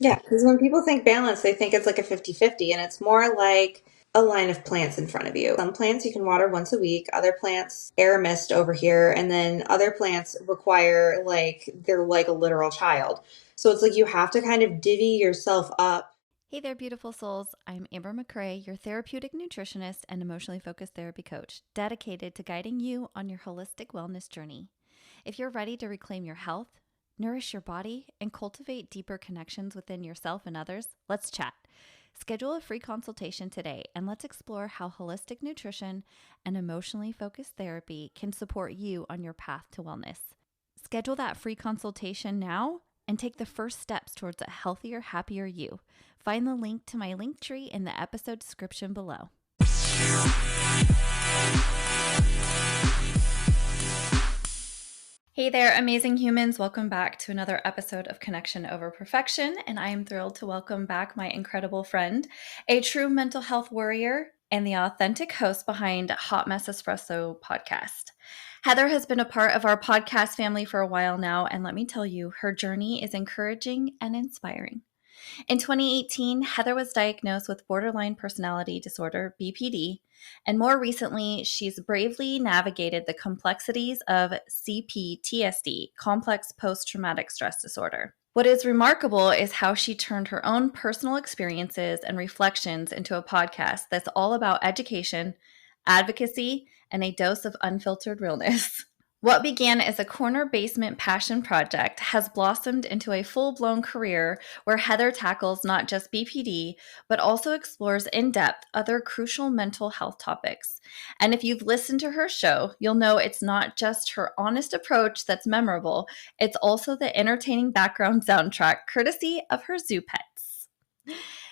Yeah, because when people think balance, they think it's like a 50-50, and it's more like a line of plants in front of you. Some plants you can water once a week, other plants air mist over here, and then other plants require like they're like a literal child. So it's like you have to kind of divvy yourself up. Hey there, beautiful souls. I'm Amber McCrea, your therapeutic nutritionist and emotionally focused therapy coach, dedicated to guiding you on your holistic wellness journey. If you're ready to reclaim your health, nourish your body, and cultivate deeper connections within yourself and others, let's chat. Schedule a free consultation today and let's explore how holistic nutrition and emotionally focused therapy can support you on your path to wellness. Schedule that free consultation now and take the first steps towards a healthier, happier you. Find the link to my link tree in the episode description below. Hey there, amazing humans. Welcome back to another episode of Connection Over Perfection. And I am thrilled to welcome back my incredible friend, a true mental health warrior, and the authentic host behind Hot Mess Espresso podcast. Heather has been a part of our podcast family for a while now, and let me tell you, her journey is encouraging and inspiring. In 2018, Heather was diagnosed with borderline personality disorder, BPD, and more recently, she's bravely navigated the complexities of CPTSD, complex post traumatic stress disorder. What is remarkable is how she turned her own personal experiences and reflections into a podcast that's all about education, advocacy, and a dose of unfiltered realness. What began as a corner basement passion project has blossomed into a full-blown career where Heather tackles not just BPD, but also explores in depth other crucial mental health topics. And if you've listened to her show, you'll know it's not just her honest approach that's memorable, it's also the entertaining background soundtrack courtesy of her zoo pets.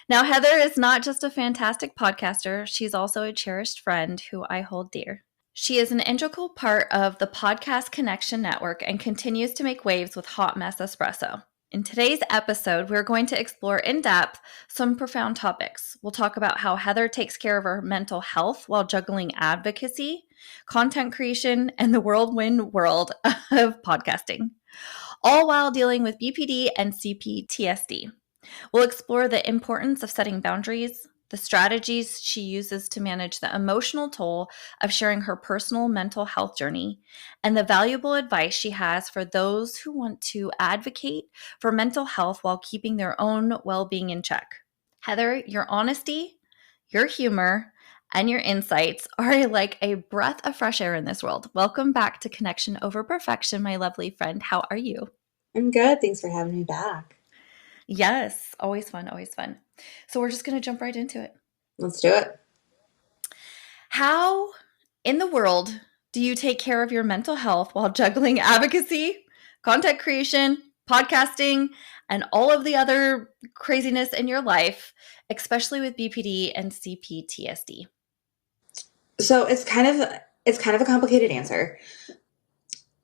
Now, Heather is not just a fantastic podcaster, she's also a cherished friend who I hold dear. She is an integral part of the Podcast Connection Network and continues to make waves with Hot Mess Espresso. In today's episode, we're going to explore in depth some profound topics. We'll talk about how Heather takes care of her mental health while juggling advocacy, content creation, and the whirlwind world of podcasting, all while dealing with BPD and CPTSD. We'll explore the importance of setting boundaries, the strategies she uses to manage the emotional toll of sharing her personal mental health journey, and the valuable advice she has for those who want to advocate for mental health while keeping their own well being in check. Heather, your honesty, your humor, and your insights are like a breath of fresh air in this world. Welcome back to Connection Over Perfection, my lovely friend. How are you? I'm good. Thanks for having me back. Yes, always fun, always fun. So we're just going to jump right into it. Let's do it. How in the world do you take care of your mental health while juggling advocacy, content creation, podcasting, and all of the other craziness in your life, especially with BPD and CPTSD? So it's kind of a complicated answer.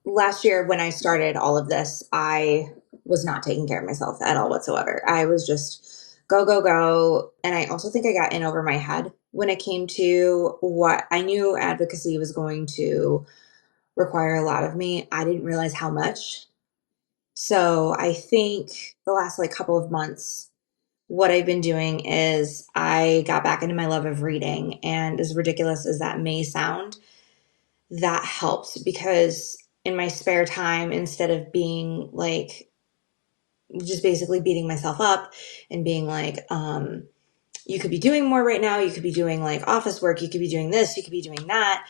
Last year when I started all of this, I was not taking care of myself at all whatsoever. I was just go, go, go. And I also think I got in over my head when it came to what I knew advocacy was going to require a lot of me. I didn't realize how much. So I think the last like couple of months, what I've been doing is I got back into my love of reading. And as ridiculous as that may sound, that helps because in my spare time, instead of being like just basically beating myself up and being like, you could be doing more right now, you could be doing like office work, you could be doing this, you could be doing that.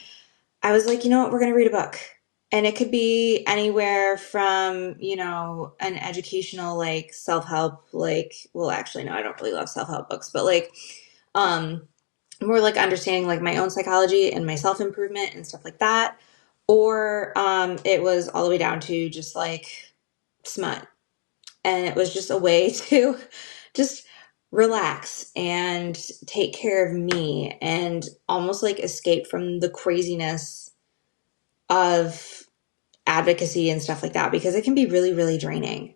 I was like, you know what, we're going to read a book. And it could be anywhere from, an educational, like self help, like, well, actually, no, I don't really love self help books, but like, um, more like understanding like my own psychology and my self improvement and stuff like that. Or it was all the way down to just like smut. And it was just a way to just relax and take care of me and almost like escape from the craziness of advocacy and stuff like that because it can be really, really draining.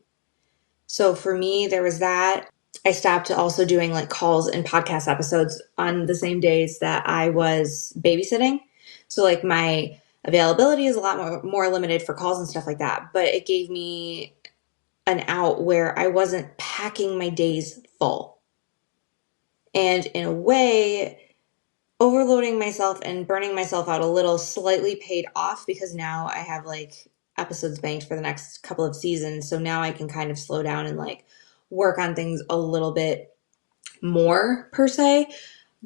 So for me, there was that. I stopped also doing like calls and podcast episodes on the same days that I was babysitting. So like my availability is a lot more limited for calls and stuff like that. But it gave me an out where I wasn't packing my days full. And in a way, overloading myself and burning myself out a little slightly paid off because now I have like episodes banked for the next couple of seasons. So now I can kind of slow down and like work on things a little bit more per se.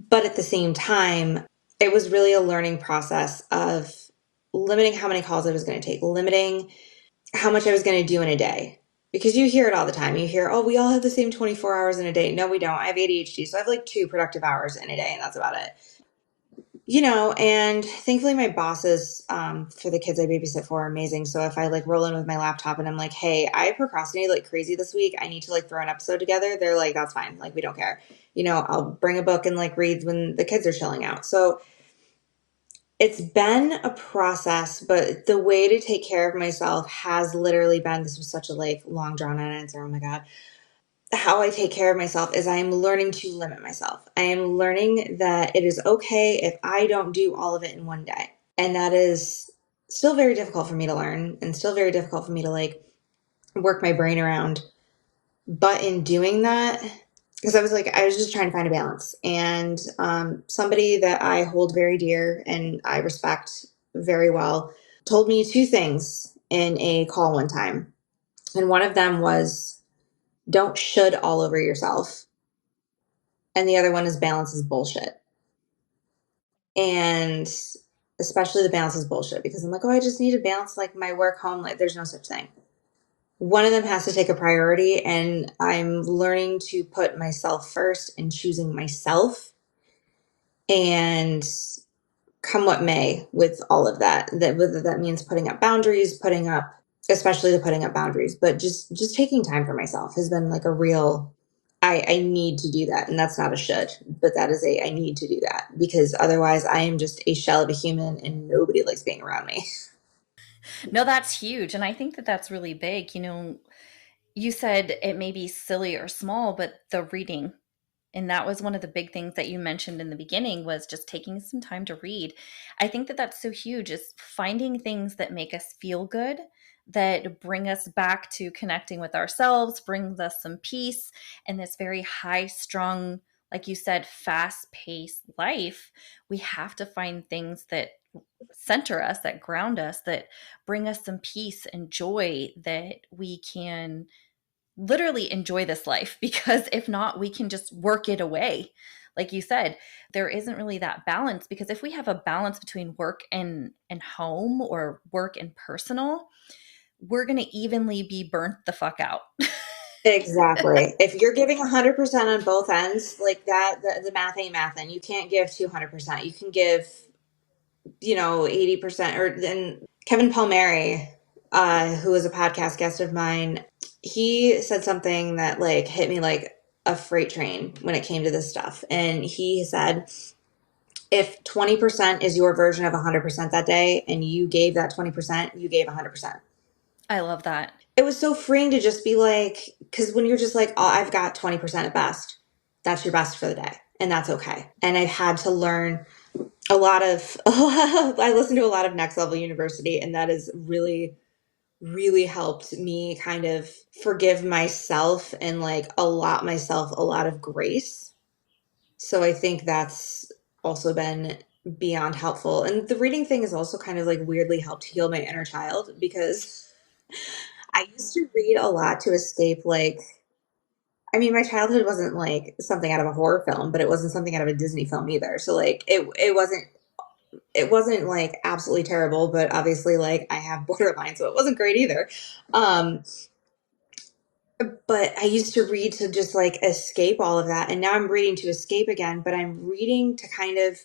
But at the same time, it was really a learning process of limiting how many calls I was going to take, limiting how much I was going to do in a day. Because you hear it all the time. You hear, oh, we all have the same 24 hours in a day. No, we don't. I have ADHD, so I have like 2 productive hours in a day, and that's about it. And thankfully my bosses, for the kids I babysit for, are amazing. So if I like roll in with my laptop and I'm like, hey, I procrastinated like crazy this week, I need to like throw an episode together, they're like, that's fine, like we don't care. I'll bring a book and like read when the kids are chilling out. So it's been a process, but the way to take care of myself has literally been, this was such a like long drawn out answer, oh my god, how I take care of myself is I am learning to limit myself. I am learning that it is okay if I don't do all of it in one day. And that is still very difficult for me to learn and still very difficult for me to like work my brain around. But in doing that, because I was just trying to find a balance. And somebody that I hold very dear and I respect very well told me 2 things in a call one time. And one of them was, don't should all over yourself. And the other one is balance is bullshit. And especially the balance is bullshit because I'm like, oh, I just need to balance like my work home life. There's no such thing. One of them has to take a priority, and I'm learning to put myself first and choosing myself and come what may with all of that. That whether that means putting up boundaries, especially the putting up boundaries, but just taking time for myself has been like a real I need to do that. And that's not a should, but that is I need to do that because otherwise I am just a shell of a human and nobody likes being around me. No, that's huge. And I think that that's really big. You said it may be silly or small, but the reading, and that was one of the big things that you mentioned in the beginning was just taking some time to read. I think that that's so huge is finding things that make us feel good, that bring us back to connecting with ourselves, brings us some peace in this very high strung, like you said, fast paced life. We have to find things that center us, that ground us, that bring us some peace and joy that we can literally enjoy this life because if not we can just work it away. Like you said, there isn't really that balance because if we have a balance between work and home or work and personal, we're going to evenly be burnt the fuck out. Exactly. If you're giving 100% on both ends, like that, the math ain't mathin'. You can't give 200%. You can give, 80%. Or then Kevin Palmieri, who was a podcast guest of mine, he said something that like hit me like a freight train when it came to this stuff. And he said, if 20% is your version of 100% that day and you gave that 20%, you gave 100%. I love that. It was so freeing to just be like, because when you're just like, oh, I've got 20% at best, that's your best for the day. And that's okay. And I've had to learn I listened to a lot of Next Level University, and that has really, really helped me kind of forgive myself and like allot myself a lot of grace. So I think that's also been beyond helpful. And the reading thing has also kind of like weirdly helped heal my inner child because I used to read a lot to escape like I mean, my childhood wasn't like something out of a horror film, but it wasn't something out of a Disney film either. So like it wasn't like absolutely terrible, but obviously like I have borderline, so it wasn't great either. Um but I used to read to just like escape all of that. And now I'm reading to escape again, but I'm reading to kind of,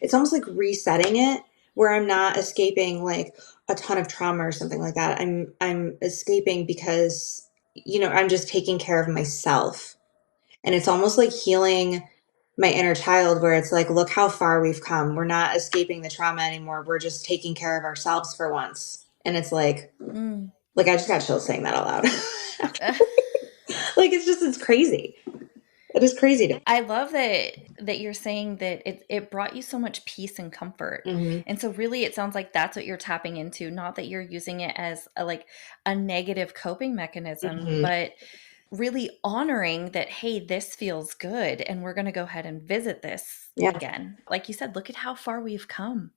it's almost like resetting it where I'm not escaping like a ton of trauma or something like that. I'm escaping because, I'm just taking care of myself. And it's almost like healing my inner child where it's like, look how far we've come. We're not escaping the trauma anymore. We're just taking care of ourselves for once. And it's Mm. like I just got chills saying that out loud. Like it's crazy. It is crazy to me. I love that that you're saying that it brought you so much peace and comfort. Hmm. And so really it sounds like that's what you're tapping into, not that you're using it as a negative coping mechanism, Hmm. but really honoring that, hey, this feels good and we're going to go ahead and visit this Yeah. again. Like you said, look at how far we've come.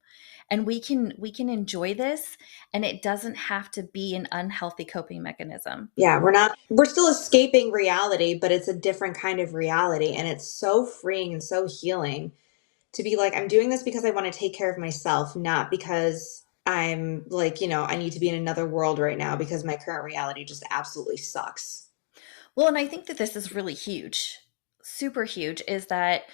And we can enjoy this, and it doesn't have to be an unhealthy coping mechanism. Yeah. We're still escaping reality, but it's a different kind of reality. And it's so freeing and so healing to be like, I'm doing this because I want to take care of myself, not because I'm like, I need to be in another world right now because my current reality just absolutely sucks. Well, and I think that this is really huge, super huge, is that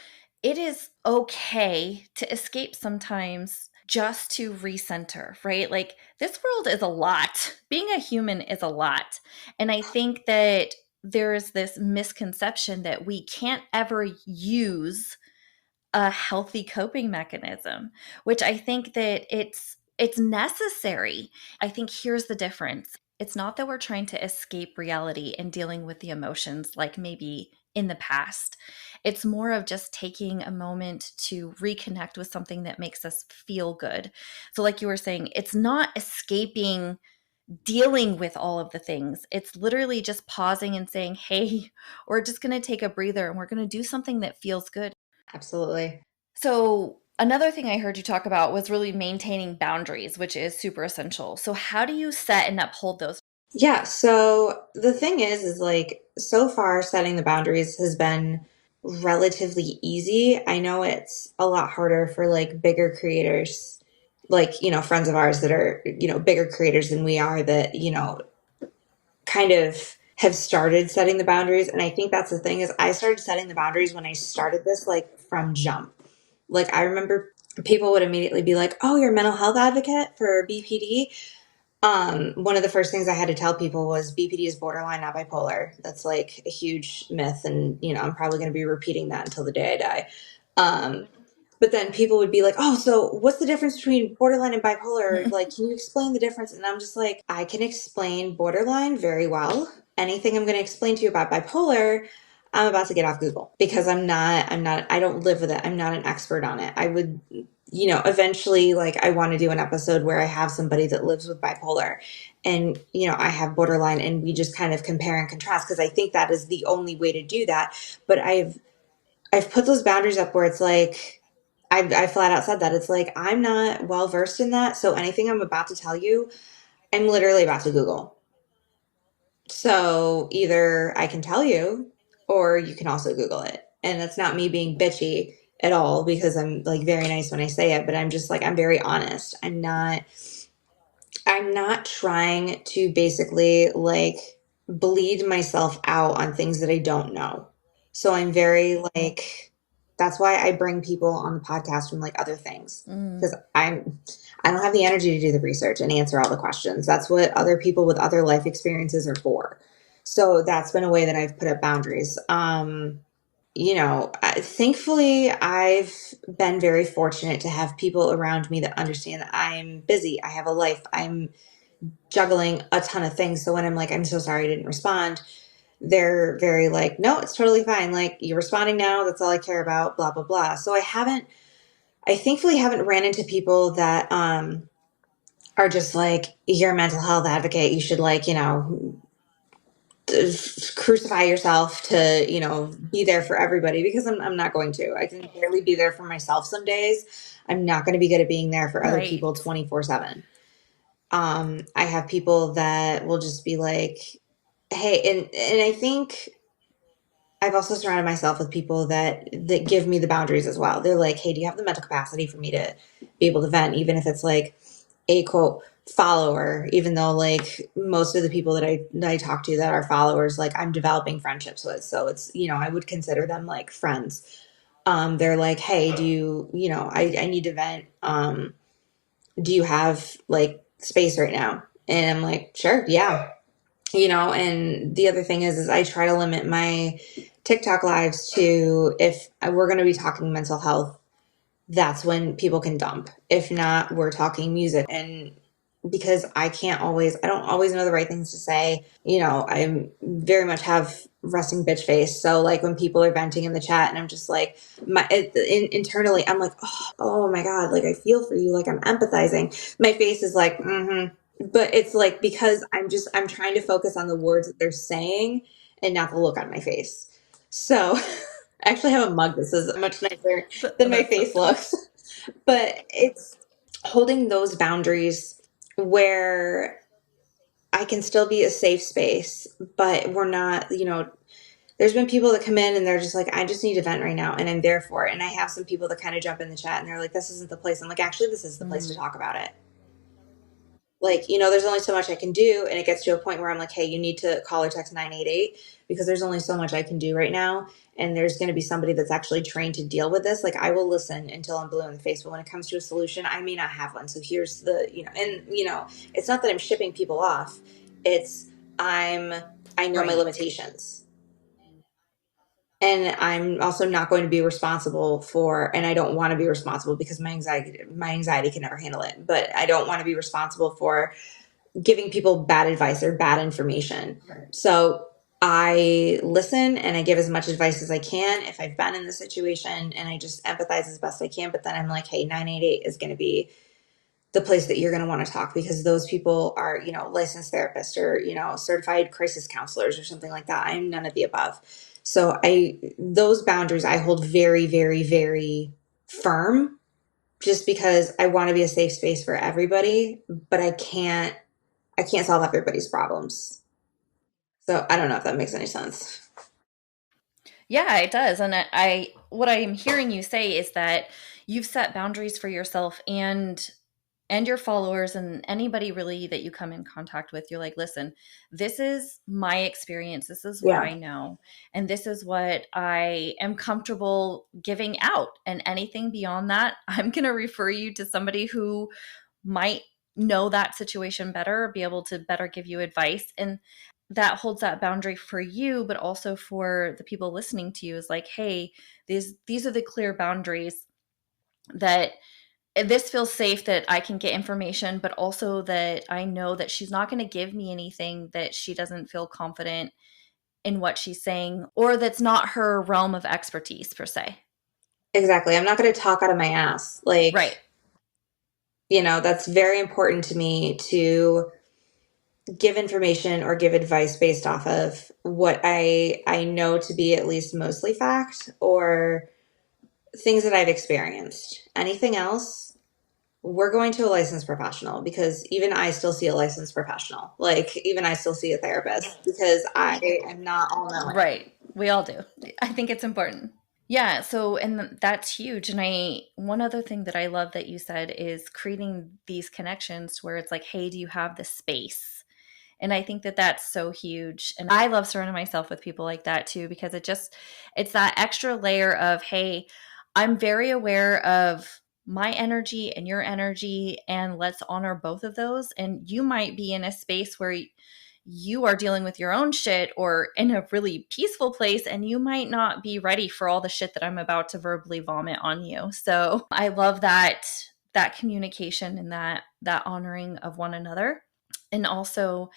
it is okay to escape sometimes just to recenter, right? Like this world is a lot. Being a human is a lot. And I think that there is this misconception that we can't ever use a healthy coping mechanism, which I think that it's necessary. I think here's the difference. It's not that we're trying to escape reality and dealing with the emotions like maybe in the past. It's more of just taking a moment to reconnect with something that makes us feel good. So like you were saying, it's not escaping dealing with all of the things. It's literally just pausing and saying, "Hey, we're just going to take a breather and we're going to do something that feels good." Absolutely. So, another thing I heard you talk about was really maintaining boundaries, which is super essential. So, how do you set and uphold those? Yeah. So the thing is like, so far, setting the boundaries has been relatively easy. I know it's a lot harder for like bigger creators, like, friends of ours that are, bigger creators than we are that, kind of have started setting the boundaries. And I think that's the thing is I started setting the boundaries when I started this, like from jump. Like I remember people would immediately be like, "Oh, you're a mental health advocate for BPD." One of the first things I had to tell people was BPD is borderline, not bipolar. That's like a huge myth, and I'm probably going to be repeating that until the day I die. But then people would be like, "Oh, so what's the difference between borderline and bipolar? Like, can you explain the difference?" And I'm just like, I can explain borderline very well. Anything I'm going to explain to you about bipolar, I'm about to get off Google because I don't live with it. I'm not an expert on it. I would, eventually, like, I want to do an episode where I have somebody that lives with bipolar and, I have borderline and we just kind of compare and contrast because I think that is the only way to do that. But I've put those boundaries up where it's like, I flat out said that. It's like, I'm not well versed in that. So anything I'm about to tell you, I'm literally about to Google. So either I can tell you or you can also Google it. And that's not me being bitchy at all because I'm like very nice when I say it, but I'm just like, I'm very honest. I'm not trying to basically like bleed myself out on things that I don't know. So I'm very like that's why I bring people on the podcast from like other things Mm, because I don't have the energy to do the research and answer all the questions. That's what other people with other life experiences are for. So that's been a way that I've put up boundaries. Thankfully, I've been very fortunate to have people around me that understand that I'm busy. I have a life. I'm juggling a ton of things. So when I'm like, I'm so sorry I didn't respond, they're very like, no, it's totally fine. Like, you're responding now. That's all I care about, blah, blah, blah. So I thankfully haven't ran into people that are just like, you're a mental health advocate. You should like, crucify yourself to, be there for everybody because I'm not going to. I can barely be there for myself some days. I'm not going to be good at being there for other right. people 24/7. I have people that will just be like, hey, and I think I've also surrounded myself with people that give me the boundaries as well. They're like, hey, do you have the mental capacity for me to be able to vent, even if it's like a quote follower, even though like most of the people that I talk to that are followers, like I'm developing friendships with. So it's, I would consider them like friends. They're like, hey, do you, I need to vent. Do you have like space right now? And I'm like, sure, yeah. And the other thing is I try to limit my TikTok lives to if we're going to be talking mental health, that's when people can dump. If not, we're talking music. And because I don't always know the right things to say. I very much have resting bitch face. So like when people are venting in the chat and I'm just like, internally, I'm like, oh my God, like I feel for you. Like I'm empathizing. My face is like, but it's like, because I'm trying to focus on the words that they're saying and not the look on my face. So I actually have a mug. This is much nicer than my That's so face funny. looks. But it's holding those boundaries where I can still be a safe space, but we're not, there's been people that come in and they're just like, I just need to vent right now and I'm there for it. And I have some people that kind of jump in the chat and they're like, this isn't the place. I'm like, actually, this is the place to Mm, talk about it. Like, there's only so much I can do. And it gets to a point where I'm like, hey, you need to call or text 988 because there's only so much I can do right now. And there's going to be somebody that's actually trained to deal with this. Like, I will listen until I'm blue in the face. But when it comes to a solution, I may not have one. So here's it's not that I'm shipping people off. It's I'm, I know my right. limitations. And I'm also not going to be responsible for, and I don't want to be responsible because my anxiety can never handle it. But I don't want to be responsible for giving people bad advice or bad information. So I listen and I give as much advice as I can if I've been in the situation, and I just empathize as best I can. But then I'm like, hey, 988 is going to be the place that you're going to want to talk because those people are, licensed therapists or, certified crisis counselors or something like that. I'm none of the above. So those boundaries I hold very, very, very firm just because I want to be a safe space for everybody, but I can't solve everybody's problems. So I don't know if that makes any sense. Yeah, it does. And what I'm hearing you say is that you've set boundaries for yourself and your followers and anybody really that you come in contact with. You're like, listen, this is my experience. This is what Yeah, I know. And this is what I am comfortable giving out. And anything beyond that, I'm going to refer you to somebody who might know that situation better, be able to better give you advice. And that holds that boundary for you, but also for the people listening to you is like, hey, these are the clear boundaries that this feels safe, that I can get information, but also that I know that she's not going to give me anything that she doesn't feel confident in what she's saying, or that's not her realm of expertise per se. exactly. I'm not going to talk out of my ass. Right. Like, that's very important to me to give information or give advice based off of what I know to be at least mostly fact or things that I've experienced. Anything else, we're going to a licensed professional because even I still see a licensed professional. Like even I still see a therapist because I am not all knowing. Right. We all do. I think it's important. Yeah, so and that's huge. And one other thing that I love that you said is creating these connections where it's like, hey, do you have the space? And I think that that's so huge. And I love surrounding myself with people like that too, because it's that extra layer of, hey, I'm very aware of my energy and your energy, and let's honor both of those. And you might be in a space where you are dealing with your own shit or in a really peaceful place, and you might not be ready for all the shit that I'm about to verbally vomit on you. So I love that communication and that honoring of one another. And also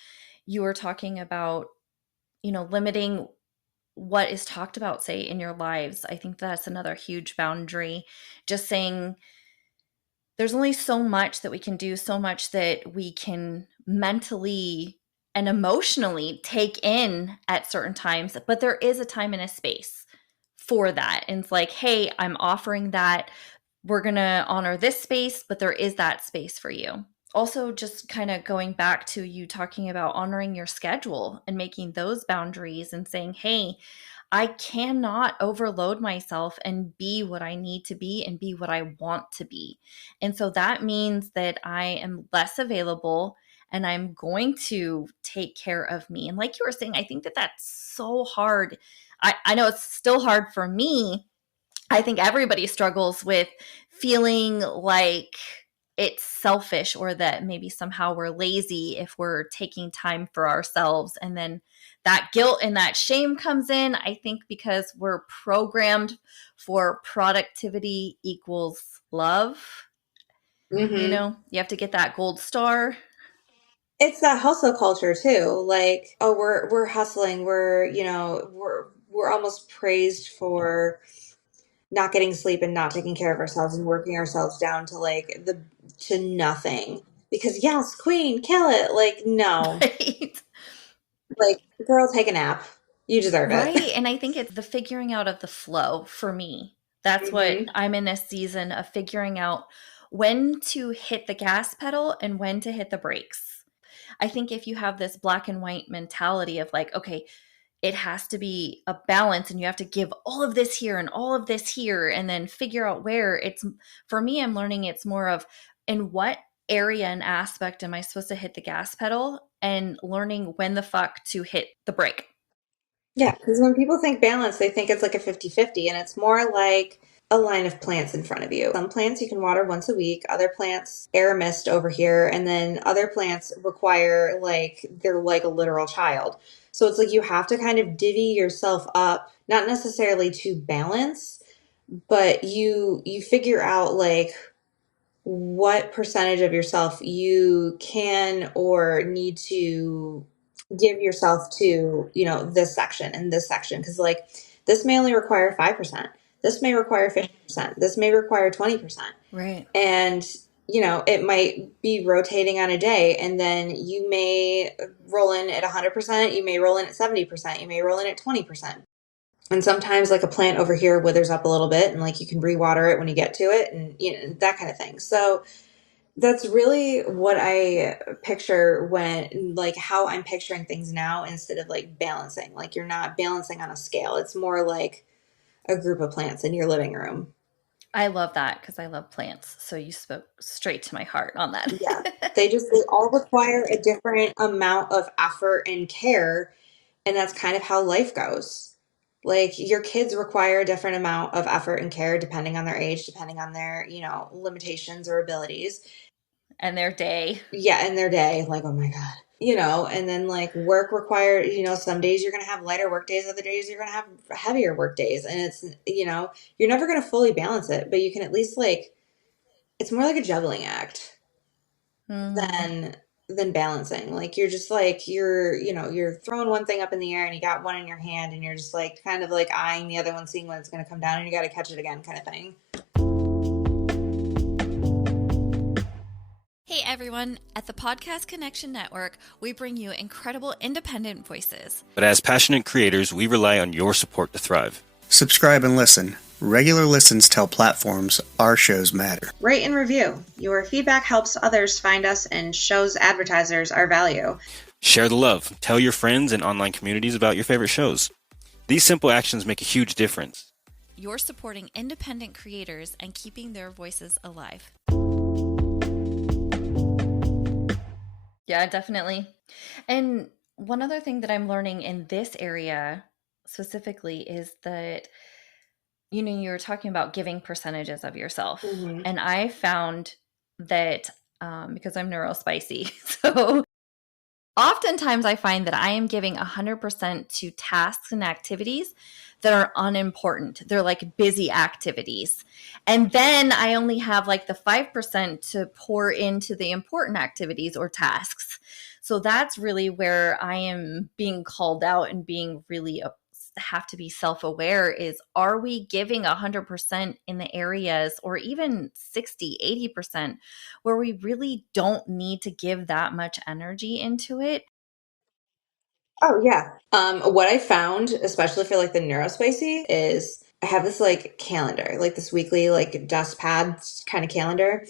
you were talking about, limiting what is talked about, say, in your lives. I think that's another huge boundary. Just saying there's only so much that we can do, so much that we can mentally and emotionally take in at certain times, but there is a time and a space for that. And it's like, hey, I'm offering that. We're going to honor this space, but there is that space for you. Also, just kind of going back to you talking about honoring your schedule and making those boundaries and saying, hey, I cannot overload myself and be what I need to be and be what I want to be. And so that means that I am less available and I'm going to take care of me. And like you were saying, I think that that's so hard. I know it's still hard for me. I think everybody struggles with feeling like it's selfish or that maybe somehow we're lazy if we're taking time for ourselves. And then that guilt and that shame comes in, I think, because we're programmed for productivity equals love. Hmm. You have to get that gold star. it's that hustle culture too. Like, oh, we're hustling. We're almost praised for not getting sleep and not taking care of ourselves and working ourselves down to like the to nothing. Because yes, queen, kill it. Like, no. Right. Like, girl, take a nap. You deserve it. Right. And I think it's the figuring out of the flow for me. That's what Hmm. I'm in a season of figuring out when to hit the gas pedal and when to hit the brakes. I think if you have this black and white mentality of like, okay, it has to be a balance and you have to give all of this here and all of this here and then figure out where it's for me, I'm learning it's more of in what area and aspect am I supposed to hit the gas pedal and learning when the fuck to hit the brake. Yeah, because when people think balance, they think it's like a 50-50, and it's more like a line of plants in front of you. Some plants you can water once a week, other plants air mist over here, and then other plants require like they're like a literal child. So it's like you have to kind of divvy yourself up, not necessarily to balance, but you figure out like what percentage of yourself you can or need to give yourself to, this section and this section. Because, like, this may only require 5%. This may require 50%. This may require 20%. Right. And, it might be rotating on a day. And then you may roll in at 100%. You may roll in at 70%. You may roll in at 20%. And sometimes like a plant over here withers up a little bit and like you can rewater it when you get to it and that kind of thing. So that's really what I picture when, like, how I'm picturing things now instead of like balancing. Like, you're not balancing on a scale. It's more like a group of plants in your living room. I love that because I love plants. So you spoke straight to my heart on that. Yeah. They all require a different amount of effort and care. And that's kind of how life goes. Like, your kids require a different amount of effort and care depending on their age, depending on their, limitations or abilities. And their day. Yeah, in their day, like, oh my God. And then like work required, some days you're gonna have lighter work days, other days you're gonna have heavier work days. And it's, you're never gonna fully balance it, but you can at least like it's more like a juggling act Mm-hmm. than balancing. Like, you're just like you're throwing one thing up in the air and you got one in your hand and you're just like kind of like eyeing the other one, seeing when it's gonna come down and you gotta catch it again kind of thing. Hey everyone, at the Podcast Connection Network, we bring you incredible independent voices. But as passionate creators, we rely on your support to thrive. Subscribe and listen. Regular listens tell platforms our shows matter. Rate and review. Your feedback helps others find us and shows advertisers our value. Share the love. Tell your friends and online communities about your favorite shows. These simple actions make a huge difference. You're supporting independent creators and keeping their voices alive. Yeah, definitely. And one other thing that I'm learning in this area specifically is that, you were talking about giving percentages of yourself. Mm-hmm. And I found that because I'm neurospicy, so oftentimes I find that I am giving 100% to tasks and activities that are unimportant. They're like busy activities. And then I only have like the 5% to pour into the important activities or tasks. So that's really where I am being called out and being really have to be self-aware is, are we giving 100% in the areas or even 60, 80% where we really don't need to give that much energy into it? Oh yeah. What I found, especially for like the neurospicy, is I have this like calendar, like this weekly like dust pad kind of calendar,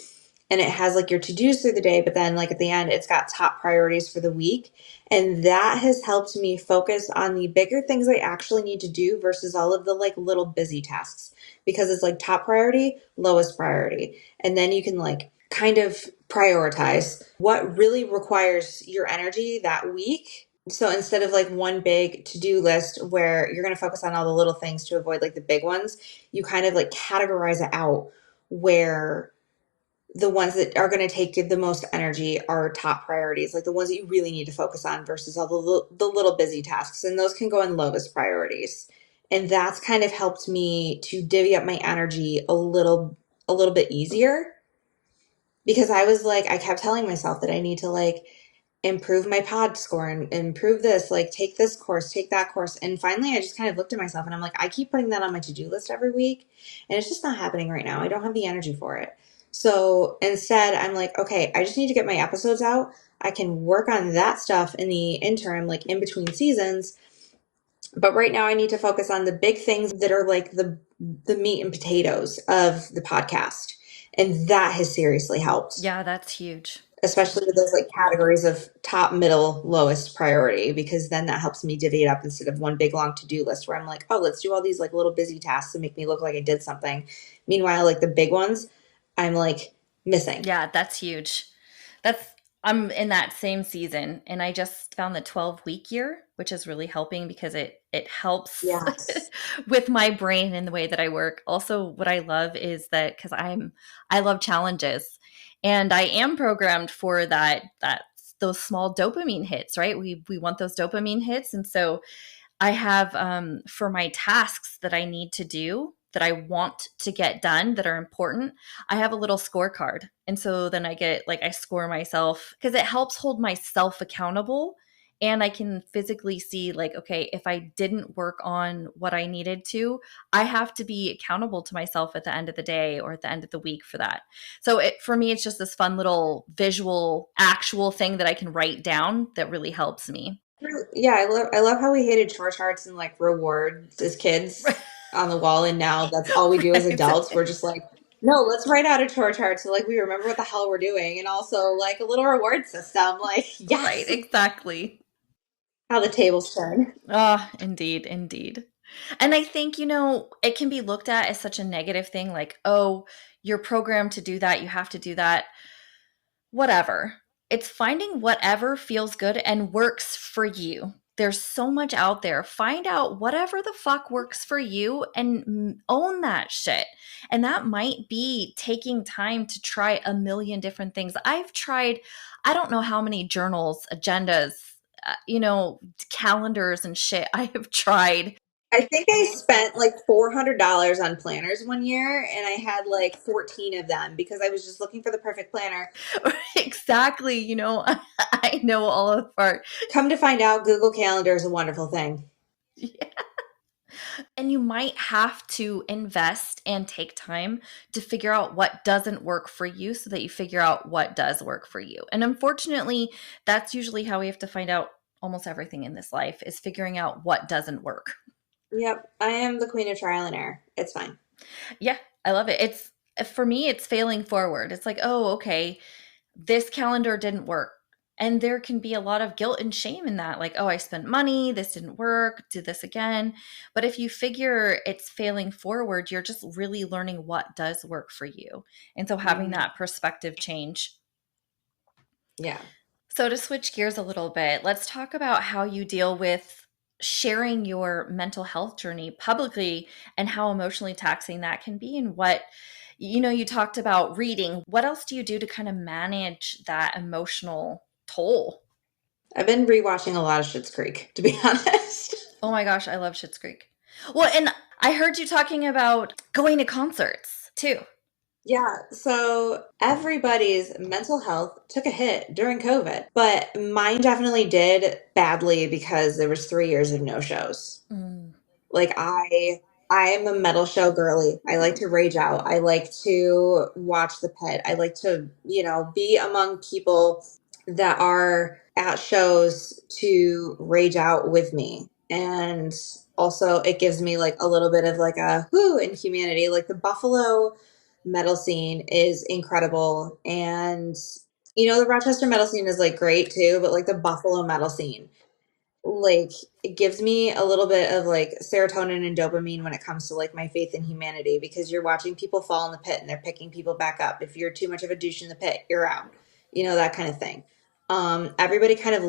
and it has like your to-dos through the day, but then like at the end it's got top priorities for the week. And that has helped me focus on the bigger things I actually need to do versus all of the like little busy tasks, because it's like top priority, lowest priority. And then you can like kind of prioritize what really requires your energy that week. So instead of like one big to-do list where you're going to focus on all the little things to avoid like the big ones, you kind of like categorize it out where the ones that are going to take the most energy are top priorities, like the ones that you really need to focus on versus all the little busy tasks. And those can go in lowest priorities. And that's kind of helped me to divvy up my energy a little bit easier, because I was like, I kept telling myself that I need to like improve my pod score and improve this, like take this course, take that course. And finally, I just kind of looked at myself and I'm like, I keep putting that on my to-do list every week, and it's just not happening right now. I don't have the energy for it. So instead, I'm like, okay, I just need to get my episodes out. I can work on that stuff in the interim, like in between seasons. But right now I need to focus on the big things that are like the meat and potatoes of the podcast. And that has seriously helped, Yeah, that's huge. especially with those like categories of top, middle, lowest priority, because then that helps me divvy it up instead of one big long to-do list where I'm like, oh, let's do all these like little busy tasks to make me look like I did something. Meanwhile, like the big ones, I'm like missing. Yeah, that's huge. That's I'm in that same season, and I just found the 12-week year, which is really helping because it helps Yes. with my brain and the way that I work. Also, what I love is that because I love challenges, and I am programmed for that those small dopamine hits, right? We want those dopamine hits, and so I have for my tasks that I need to do that I want to get done that are important, I have a little scorecard. And so then I get like I score myself because it helps hold myself accountable, and I can physically see like okay, if I didn't work on what I needed to, I have to be accountable to myself at the end of the day or at the end of the week for that. So it for me it's just this fun little visual actual thing that I can write down that really helps me. Yeah, I love how we hated chore charts and like rewards as kids on the wall, and now that's all we do as Right. adults. We're just like, no, let's write out a chore chart so like we remember what the hell we're doing, and also like a little reward system. Like, Right, yes, exactly. how the tables turn. Ah, indeed, indeed. And I think, it can be looked at as such a negative thing like, oh, you're programmed to do that, you have to do that. Whatever. It's finding whatever feels good and works for you. There's so much out there. Find out whatever the fuck works for you and own that shit. And that might be taking time to try a million different things. I've tried, I don't know how many journals, agendas, calendars and shit I have tried. I think I spent like $400 on planners one year, and I had like 14 of them because I was just looking for the perfect planner. Exactly. I know all of our. Come to find out, Google Calendar is a wonderful thing. And you might have to invest and take time to figure out what doesn't work for you so that you figure out what does work for you. And unfortunately, that's usually how we have to find out almost everything in this life is figuring out what doesn't work. Yep, I am the queen of trial and error. It's fine. Yeah, I love it. It's for me, it's failing forward. It's like, oh, okay, this calendar didn't work. And there can be a lot of guilt and shame in that. Like, oh, I spent money, this didn't work, do this again. But if you figure it's failing forward, you're just really learning what does work for you. And so having Mhm. that perspective change. Yeah. So to switch gears a little bit, let's talk about how you deal with sharing your mental health journey publicly and how emotionally taxing that can be and what you talked about reading. What else do you do to kind of manage that emotional toll? I've been rewatching a lot of Schitt's Creek, to be honest. Oh my gosh, I love Schitt's Creek. Well, and I heard you talking about going to concerts too. Yeah, so everybody's mental health took a hit during COVID, but mine definitely did badly because there was 3 years of no shows. Mm. Like I'm a metal show girly. I like to rage out. I like to watch the pit. I like to, be among people that are at shows to rage out with me. And also it gives me like a little bit of like a whoo in humanity. Like the Buffalo metal scene is incredible. And the Rochester metal scene is like great too, but like the Buffalo metal scene, like it gives me a little bit of like serotonin and dopamine when it comes to like my faith in humanity, because you're watching people fall in the pit and they're picking people back up. If you're too much of a douche in the pit, you're out, that kind of thing. Everybody kind of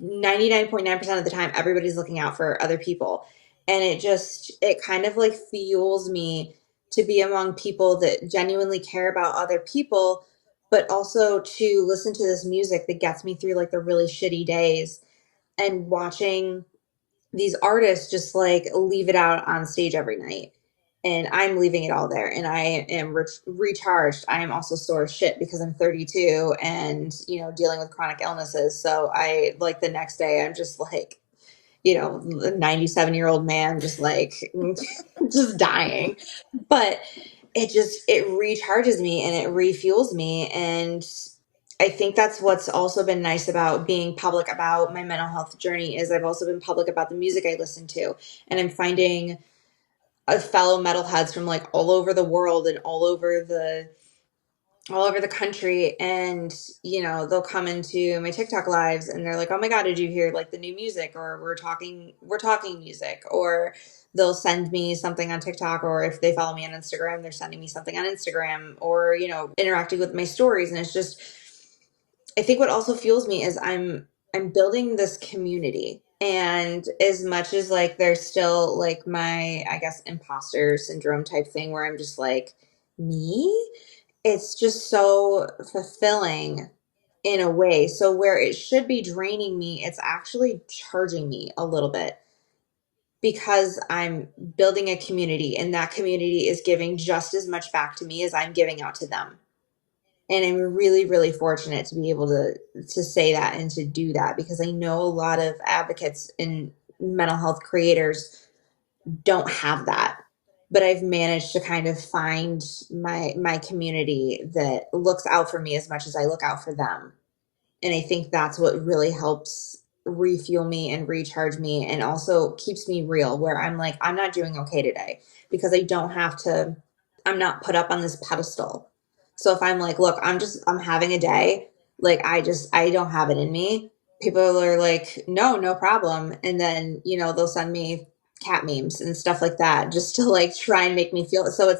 99.9% of the time, everybody's looking out for other people. And it kind of like fuels me to be among people that genuinely care about other people, but also to listen to this music that gets me through like the really shitty days, and watching these artists just like leave it out on stage every night. and I'm leaving it all there, and I am recharged. I am also sore as shit because I'm 32 and, dealing with chronic illnesses. So I like the next day, I'm just like, a 97-year-old man, just like, just dying. But it recharges me and it refuels me. And I think that's what's also been nice about being public about my mental health journey is I've also been public about the music I listen to, and I'm finding fellow metalheads from like all over the world and all over the country. And they'll come into my TikTok lives and they're like, oh my god, did you hear like the new music, or we're talking music, or they'll send me something on TikTok, or if they follow me on Instagram, they're sending me something on Instagram, or interacting with my stories. And it's just, I think what also fuels me is I'm building this community. And as much as like there's still like my, I guess, imposter syndrome type thing where I'm just like, me, it's just so fulfilling in a way. So where it should be draining me, it's actually charging me a little bit because I'm building a community, and that community is giving just as much back to me as I'm giving out to them. And I'm really, really fortunate to be able to say that and to do that, because I know a lot of advocates and mental health creators don't have that. But I've managed to kind of find my community that looks out for me as much as I look out for them. And I think that's what really helps refuel me and recharge me, and also keeps me real, where I'm like, I'm not doing okay today, because I don't have to, I'm not put up on this pedestal. So if I'm like, look, I'm having a day, like I don't have it in me. People are like, no, no problem. And then, they'll send me cat memes and stuff like that just to like try and make me feel it. So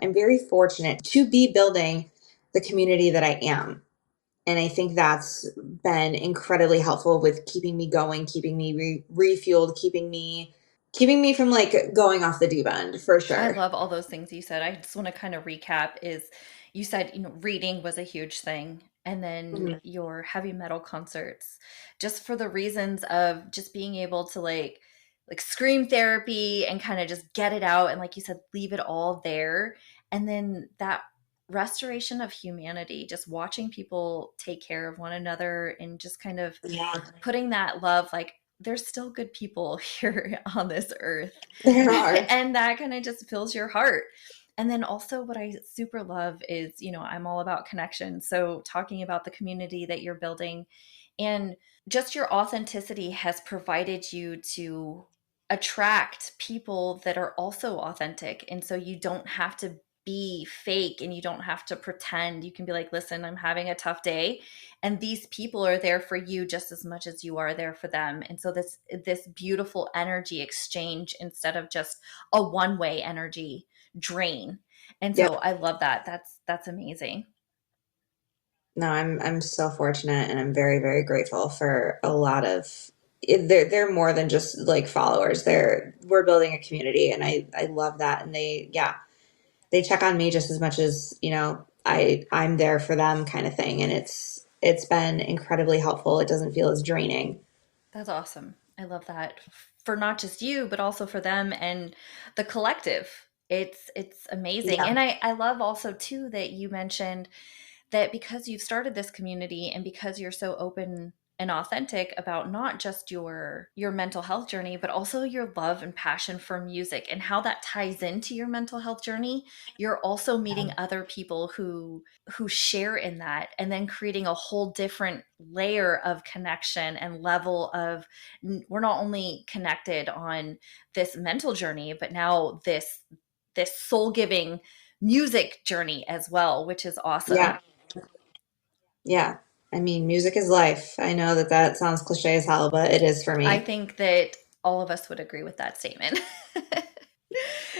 I'm very fortunate to be building the community that I am. And I think that's been incredibly helpful with keeping me going, keeping me refueled, keeping me from like going off the deep end, for I sure. love all those things you said. I just want to kind of recap is you said, reading was a huge thing, and then Mhm. your heavy metal concerts, just for the reasons of just being able to like scream therapy and kind of just get it out, and like you said, leave it all there. And then that restoration of humanity, just watching people take care of one another and just kind of Yeah, putting that love, like there's still good people here on this earth. there are. And that kind of just fills your heart. And then also what I super love is, I'm all about connection. So talking about the community that you're building, and just your authenticity has provided you to attract people that are also authentic. And so you don't have to be fake and you don't have to pretend. You can be like, listen, I'm having a tough day, and these people are there for you just as much as you are there for them. And so this beautiful energy exchange instead of just a one-way energy drain. And Yeah. so I love that. That's amazing. No, I'm so fortunate, and I'm very, very grateful for a lot of they're more than just like followers. We're building a community, and I love that. And they check on me just as much as, I'm there for them, kind of thing. And it's been incredibly helpful. It doesn't feel as draining. That's awesome. I love that for not just you, but also for them and the collective. It's amazing. Yeah. And I love also too that you mentioned that because you've started this community and because you're so open and authentic about not just your mental health journey, but also your love and passion for music and how that ties into your mental health journey, you're also meeting other people who share in that, and then creating a whole different layer of connection and level of, we're not only connected on this mental journey, but now this soul giving music journey as well, which is awesome. Yeah. Yeah. I mean, music is life. I know that that sounds cliche as hell, but it is for I me. think that all of us would agree with that statement.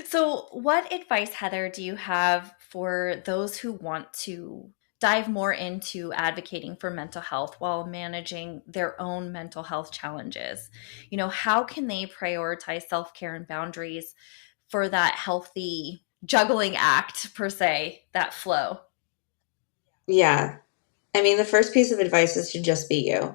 So, what advice, Heather, do you have for those who want to dive more into advocating for mental health while managing their own mental health challenges? How can they prioritize self care and boundaries for that healthy juggling act, per se, that flow? Yeah. I mean, the first piece of advice is to just be you.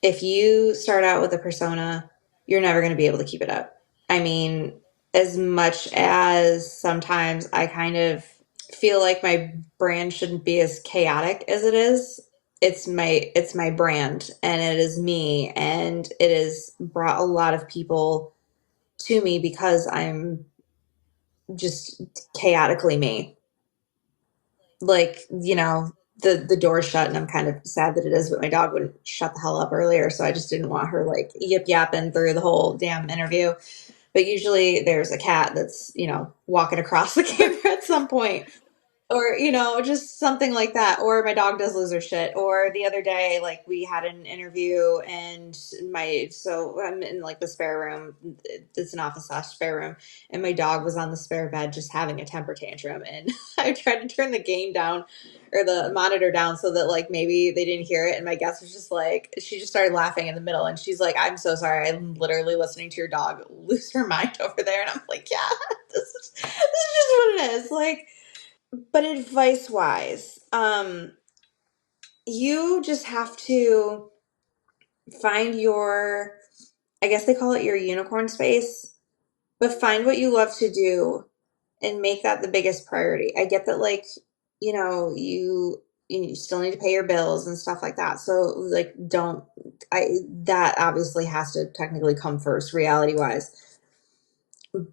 If you start out with a persona, you're never going to be able to keep it up. I mean, as much as sometimes I kind of feel like my brand shouldn't be as chaotic as it is. It's my brand and it is me, and it has brought a lot of people to me because I'm just chaotically me. Like, the door's shut and I'm kind of sad that it is, but my dog wouldn't shut the hell up earlier, so I just didn't want her like yip yapping through the whole damn interview. But usually there's a cat that's, walking across the camera at some point, or just something like that, or my dog does lose her shit. Or the other day, like, we had an interview and I'm in like the spare room. It's an office slash spare room, and my dog was on the spare bed just having a temper tantrum, and I tried to turn the gain down or the monitor down so that like maybe they didn't hear it, and my guest was just like, she just started laughing in the middle, and she's like, I'm so sorry, I'm literally listening to your dog lose her mind over there. And I'm like, yeah, this is just what it is, like. But advice wise, you just have to find your, I guess they call it your unicorn space, but find what you love to do and make that the biggest priority. I get that, like, you still need to pay your bills and stuff like that. So like, don't, that obviously has to technically come first, reality wise.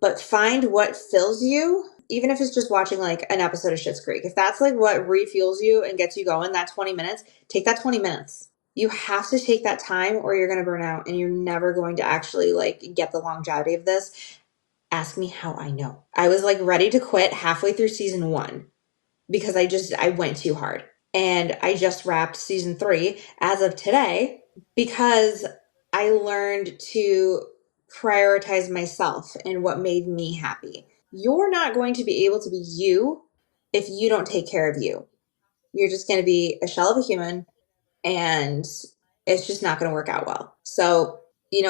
But find what fills you, even if it's just watching like an episode of Schitt's Creek. If that's like what refuels you and gets you going, that 20 minutes, take that 20 minutes. You have to take that time or you're going to burn out and you're never going to actually like get the longevity of this. Ask me how I know. I was like ready to quit halfway through season 1 because I went too hard. And I just wrapped season 3 as of today because I learned to prioritize myself and what made me happy. You're not going to be able to be you if you don't take care of you. You're just going to be a shell of a human, and it's just not going to work out well. So,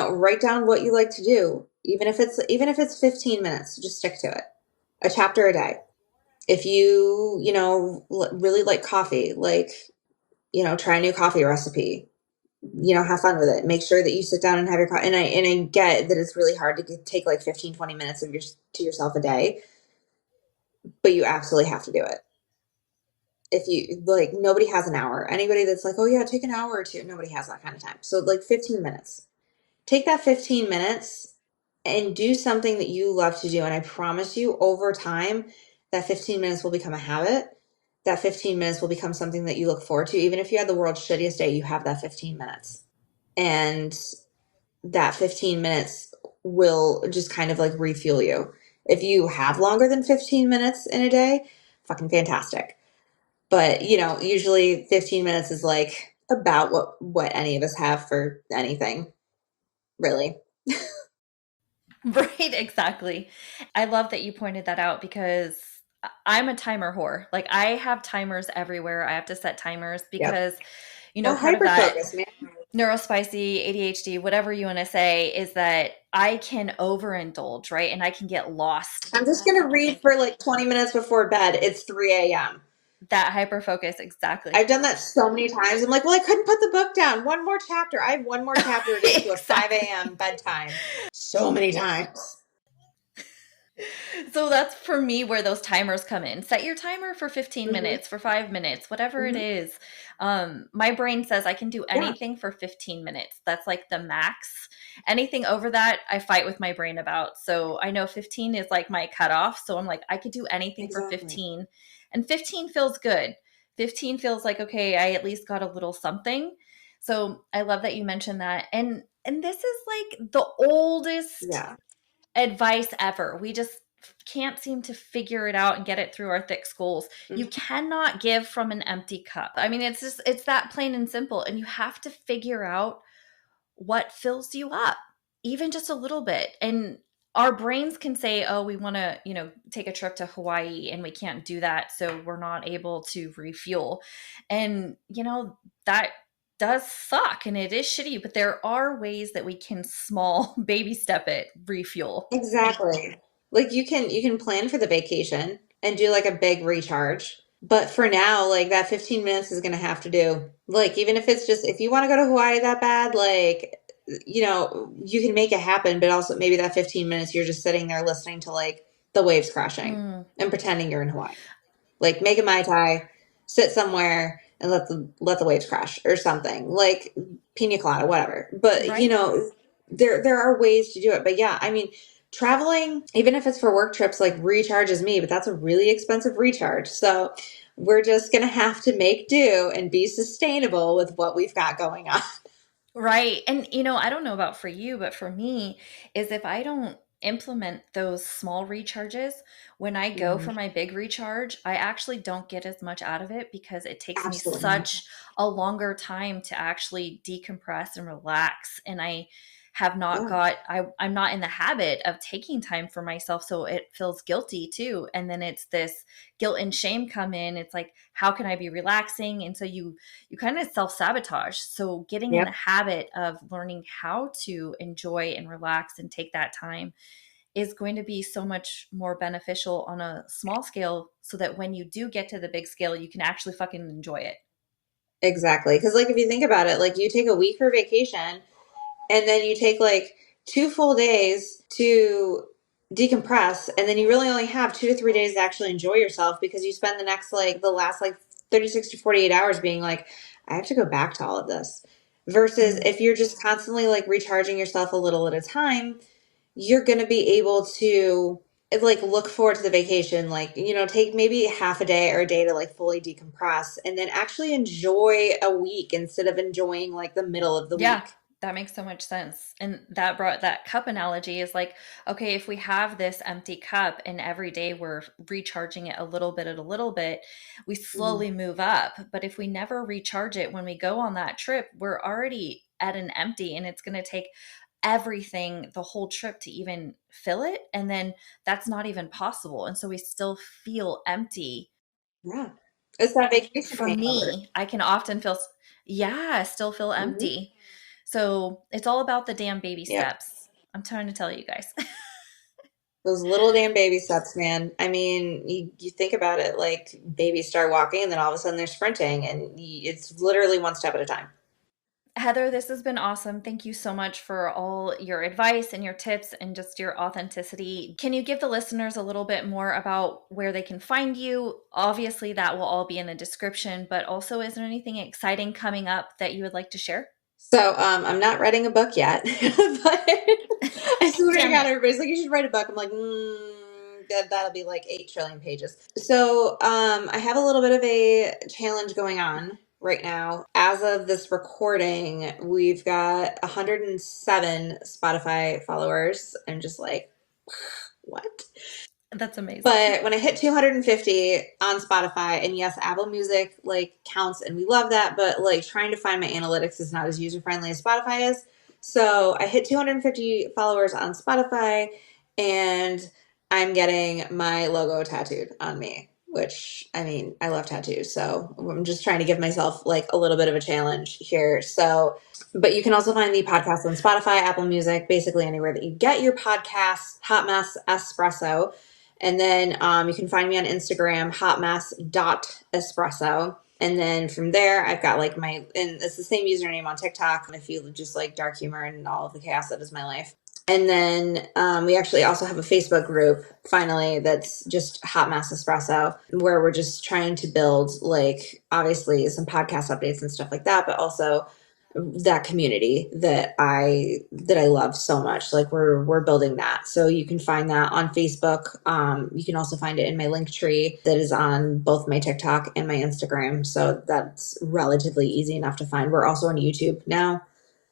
write down what you like to do, even if it's 15 minutes, just stick to it. A chapter a day. If really like coffee, like, try a new coffee recipe, have fun with it. Make sure that you sit down and have your coffee. And I get that it's really hard to take like 15, 20 minutes to yourself a day, but you absolutely have to do it. If you like, nobody has an hour. Anybody that's like, oh yeah, take an hour or two, nobody has that kind of time. So like 15 minutes. Take that 15 minutes and do something that you love to do. And I promise you, over time, that 15 minutes will become a habit. That 15 minutes will become something that you look forward to. Even if you had the world's shittiest day, you have that 15 minutes. And that 15 minutes will just kind of like refuel you. If you have longer than 15 minutes in a day, fucking fantastic. But, usually 15 minutes is like about what any of us have for anything, really. Right, exactly. I love that you pointed that out because I'm a timer whore. Like, I have timers everywhere. I have to set timers Yep. because, Well, part of hyper that focus, man. neurospicy, ADHD, whatever you want to say, is that I can overindulge, right? And I can get lost. I'm just going to read for like 20 minutes before bed. It's 3 a.m. That hyper focus, exactly. I've done that so many times. I'm like, well, I couldn't put the book down. One more chapter. I have one more chapter to get to a 5 a.m. bedtime. So many times. So that's for me where those timers come in. Set your timer for 15 minutes, for 5 minutes, whatever it is. My brain says I can do anything for 15 minutes. That's like the max. Anything over that, I fight with my brain about. So I know 15 is like my cutoff. So I'm like, I could do anything for 15. And 15 feels good. 15 feels like, okay, I at least got a little something. So I love that you mentioned that. And this is like the oldest advice ever. We just can't seem to figure it out and get it through our thick skulls. You cannot give from an empty cup. I mean, it's that plain and simple. And you have to figure out what fills you up, even just a little bit. And our brains can say, oh, we want to, take a trip to Hawaii, and we can't do that. So we're not able to refuel. And, that does suck and it is shitty, but there are ways that we can small baby step it, refuel. Exactly. Like, you can plan for the vacation and do like a big recharge. But for now, like, that 15 minutes is going to have to do. Like, even if it's just, if you want to go to Hawaii that bad, like, you can make it happen, but also maybe that 15 minutes you're just sitting there listening to like the waves crashing and pretending you're in Hawaii. Like make a Mai Tai, sit somewhere and let the waves crash or something. Like pina colada, whatever. But Right. there are ways to do it. But yeah, I mean, traveling, even if it's for work trips, like recharges me, but that's a really expensive recharge. So we're just gonna have to make do and be sustainable with what we've got going on. Right. And, I don't know about for you, but for me, is if I don't implement those small recharges, when I go Mhm. for my big recharge, I actually don't get as much out of it because it takes me Absolutely. such a longer time to actually decompress and relax. And I have not Yeah, I'm not in the habit of taking time for myself. So it feels guilty too. And then it's this guilt and shame come in. It's like, how can I be relaxing? And so you kind of self-sabotage. So getting in the yep, habit of learning how to enjoy and relax and take that time is going to be so much more beneficial on a small scale so that when you do get to the big scale, you can actually fucking enjoy it. exactly. Because like if you think about it, like you take a week for vacation and then you take like 2 full days to decompress, and then you really only have 2 to 3 days to actually enjoy yourself because you spend the last like 36 to 48 hours being like, I have to go back to all of this. Versus Mm. if you're just constantly like recharging yourself a little at a time, you're going to be able to like look forward to the vacation, like take maybe half a day or a day to like fully decompress and then actually enjoy a week instead of enjoying like the middle of the Yeah, week. that makes so much sense. And that brought that cup analogy is like, okay, if we have this empty cup and every day we're recharging it a little bit at a little bit, we Mhm. slowly move up. But if we never recharge it when we go on that trip, we're already at an empty and it's going to take everything the whole trip to even fill it. And then that's not even possible. And so we still feel empty. Yeah, it's that vacation For hangover. me, I can often feel, yeah, still feel Mhm. empty. So it's all about the damn baby Yep. steps. I'm trying to tell you guys. Those little damn baby steps, man. I mean, you think about it, like babies start walking and then all of a sudden they're sprinting, and it's literally one step at a time. Heather, this has been awesome. Thank you so much for all your advice and your tips and just your authenticity. Can you give the listeners a little bit more about where they can find you? Obviously, that will all be in the description, but also, is there anything exciting coming up that you would like to share? So, I'm not writing a book yet, but I swear to Damn God, it. everybody's like, you should write a book. I'm like, that'll be like 8 trillion pages. So, I have a little bit of a challenge going on right now. As of this recording, we've got 107 Spotify followers. I'm just like, what? That's amazing. But when I hit 250 on Spotify, and yes, Apple Music like counts and we love that, but like trying to find my analytics is not as user friendly as Spotify is. So I hit 250 followers on Spotify, and I'm getting my logo tattooed on me, which I mean, I love tattoos. So I'm just trying to give myself like a little bit of a challenge here. So, but you can also find the podcast on Spotify, Apple Music, basically anywhere that you get your podcasts. Hot Mess Espresso. And then you can find me on Instagram, hotmess.espresso. And then from there, I've got like and it's the same username on TikTok. If you just like dark humor and all of the chaos that is my life. And then we actually also have a Facebook group, finally, that's just Hot Mess Espresso, where we're just trying to build, like, obviously some podcast updates and stuff like that, but also that community that I love so much. Like we're building that. So you can find that on Facebook. You can also find it in my link tree that is on both my TikTok and my Instagram. So that's relatively easy enough to find. We're also on YouTube now.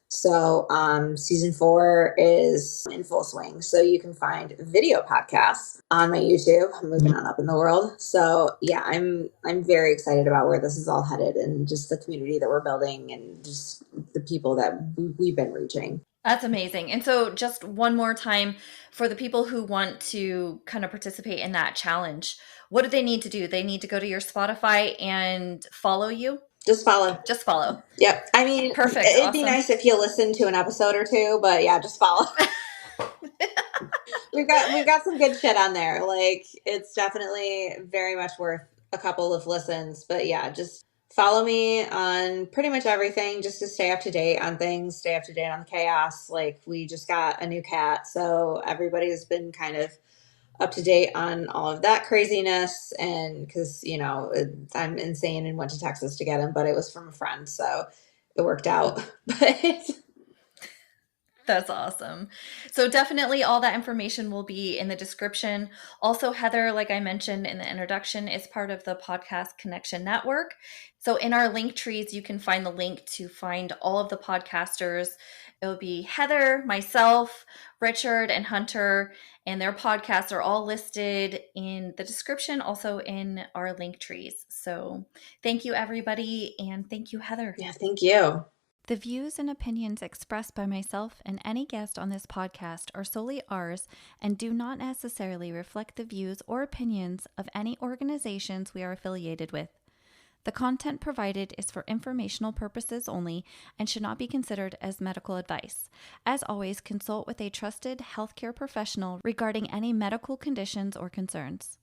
So season 4 is in full swing. So you can find video podcasts on my YouTube. I'm moving on up in the world. So yeah, I'm very excited about where this is all headed and just the community that we're building and just the people that we've been reaching. That's amazing. And so, just one more time for the people who want to kind of participate in that challenge, what do they need to do? They need to go to your Spotify and follow you. Just follow. Just follow. Yep. I mean, Perfect. it'd be Awesome. nice if you listened to an episode or two, but yeah, just follow. We've got some good shit on there. Like it's definitely very much worth a couple of listens. But yeah, just Follow me on pretty much everything just to stay up to date on things, stay up to date on the chaos. Like, we just got a new cat, so everybody's been kind of up to date on all of that craziness. And because, I'm insane and went to Texas to get him, but it was from a friend, so it worked out. But That's awesome. So definitely all that information will be in the description. Also, Heather, like I mentioned in the introduction, is part of the Podcast Connection Network. So in our link trees, you can find the link to find all of the podcasters. It will be Heather, myself, Richard, and Hunter, and their podcasts are all listed in the description, also in our link trees. So thank you, everybody, and thank you, Heather. yeah, thank you. The views and opinions expressed by myself and any guest on this podcast are solely ours and do not necessarily reflect the views or opinions of any organizations we are affiliated with. The content provided is for informational purposes only and should not be considered as medical advice. As always, consult with a trusted healthcare professional regarding any medical conditions or concerns.